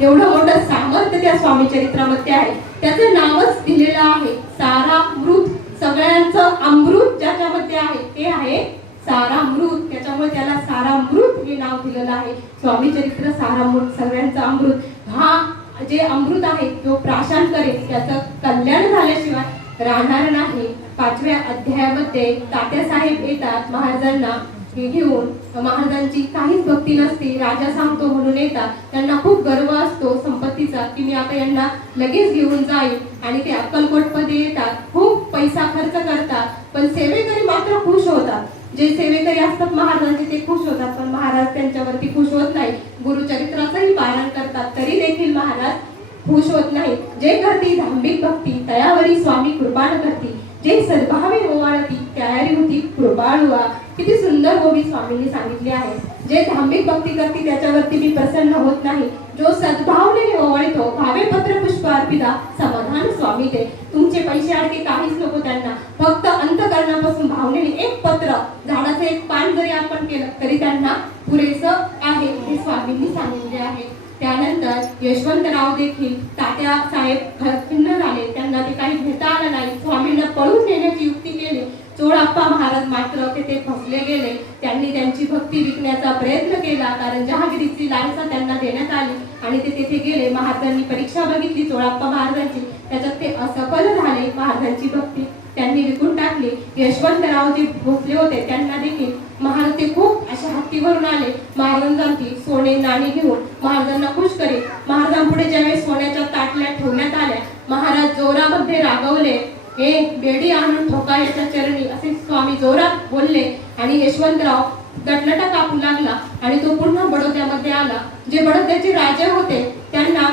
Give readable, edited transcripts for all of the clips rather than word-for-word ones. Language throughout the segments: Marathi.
एवढं मोठं सामर्थ्य त्या स्वामी चरित्रामध्ये आहे. त्याचं नावच दिलेलं आहे सारामृत. सगळ्यांचं अमृत ज्याच्यामध्ये आहे ते आहे सारामृत. त्याच्यामुळे त्याला सारामृत हे नाव दिलेलं आहे. स्वामी चरित्र सारामृत, सगळ्यांचं अमृत. हा जे अमृत आहे तो प्राशन करेल, त्याचं कल्याण झाल्याशिवाय राहणार नाही. 5व्या अध्यायामध्ये तात्यासाहेब येतात महाराजांना घेऊन. महाराजांची काहीच भक्ती नसते, राजा सांगतो म्हणून येतात. त्यांना खूप गर्व असतो संपत्तीचा की मी आता यांना लगेच घेऊन जाईल. आणि ते अक्कलकोटमध्ये येतात, खूप पैसा खर्च करतात, पण सेवेकरी मात्र खुश होतात. जे सेवेकरी असतात महाराजांचे ते खुश होतात, पण महाराज त्यांच्यावरती खुश होत नाही. गुरुचरित्राचंही पारायण करतात तरी देखील महाराज खुश होत नाही. जे करती धांबिक भक्ती तयावरी स्वामी कृपाण करती, जे सद्भावे ओवाळती तयारी होती कृपाळुआ. किती सुंदर गोवी स्वामींनी सांगितली आहे. जे धांबिक भक्ती करती त्याच्यावरती मी प्रसन्न होत नाही, जो सद्भावने ओवाळतो भावे पत्र पुष्प अर्पिता समाधान स्वामी ते. तुमचे पैसे आणखी काहीच नको त्यांना, फक्त अंतकरणापासून भावनेने एक पत्र, झाडाचं एक पान जरी आपण केलं तरी त्यांना पुरेसं आहे हे स्वामींनी सांगितले आहे. त्यानंतर यशवंतराव देखील तात्या साहेब खिन्न झाले, त्यांना ते काही घेता आलं नाही. स्वामींना पळून नेण्याची युक्ती केली. चोळाप्पा महाराज मात्र ते फसले गेले. त्यांनी त्यांची भक्ती विकण्याचा प्रयत्न केला, कारण जहागिरीची लालसा त्यांना देण्यात आली आणि ते तिथे गेले. महाराजांनी परीक्षा बघितली चोळाप्पा महाराजांची, त्याच्यात ते असफल झाले. महाराजांची भक्ती त्यांनी विकून टाकली. यशवंतराव जे भोसले होते त्यांना देखील महाराज ते खूप अशा हत्तीवरून आले. महाराजांची सोने नाणी घेऊन महाराजांना खुश करीत महाराजांपुढे ज्यावेळेस सोन्याच्या ताटल्या ठेवण्यात आल्या, महाराज जोरामध्ये रागवले, हे बेडी आणून ठोका याच्या चरणी, असे स्वामी जोरात बोलले. आणि यशवंतराव गटलटा कापू लागला आणि तो पुन्हा बडोद्यामध्ये आला. जे बडोद्याचे राजे होते त्यांना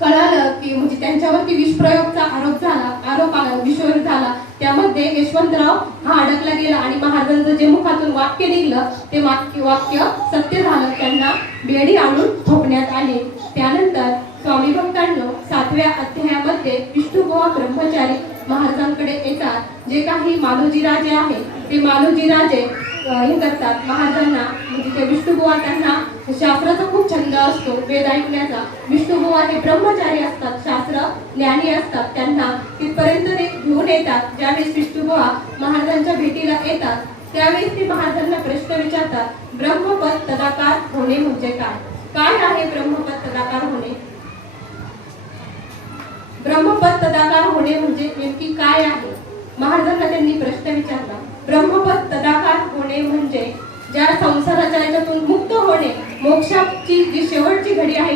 कळालं की म्हणजे त्यांच्यावरती विषप्रयोगचा आरोप आला, विषप्रयोग झाला. त्यामध्ये यशवंतराव हा अडकला गेला आणि महाराजांचं जे मुखातून वाक्य निघलं ते वाक्य सत्य झालं. त्यांना बेडी आणून ठोकण्यात आली. त्यानंतर स्वामी भक्तांनो 7व्या अध्यायामध्ये विष्णुबुवा ब्रह्मचारी महाराजांकडे येतात. जे काही मालोजी राजे आहेत ते मालोजी राजे हे करतात महाराजांना, म्हणजे ते विष्णुबुवा त्यांना शास्त्राचा खूप छंद असतो, वेद ऐकण्याचा. विष्णुबुवा हे ब्रह्मचारी असतात, शास्त्र ज्ञानी असतात. त्यांना तिथपर्यंत ते घेऊन येतात. ज्यावेळेस विष्णुबुवा महाराजांच्या भेटीला येतात त्यावेळेस ते महाराजांना प्रश्न विचारतात, ब्रह्मपद तदाकार होणे म्हणजे काय? काय आहे ब्रह्मपद तदाकार होणे? ब्रह्मपद तदाकार होणे म्हणजे नेमकी काय आहे? महाराजांना त्यांनी प्रश्न विचारला. ब्रह्मपद तदाकार होणे म्हणजे ज्या संसाराच्या याच्यातून मुक्त होणे, मोक्षाची जी शेवटची घडी आहे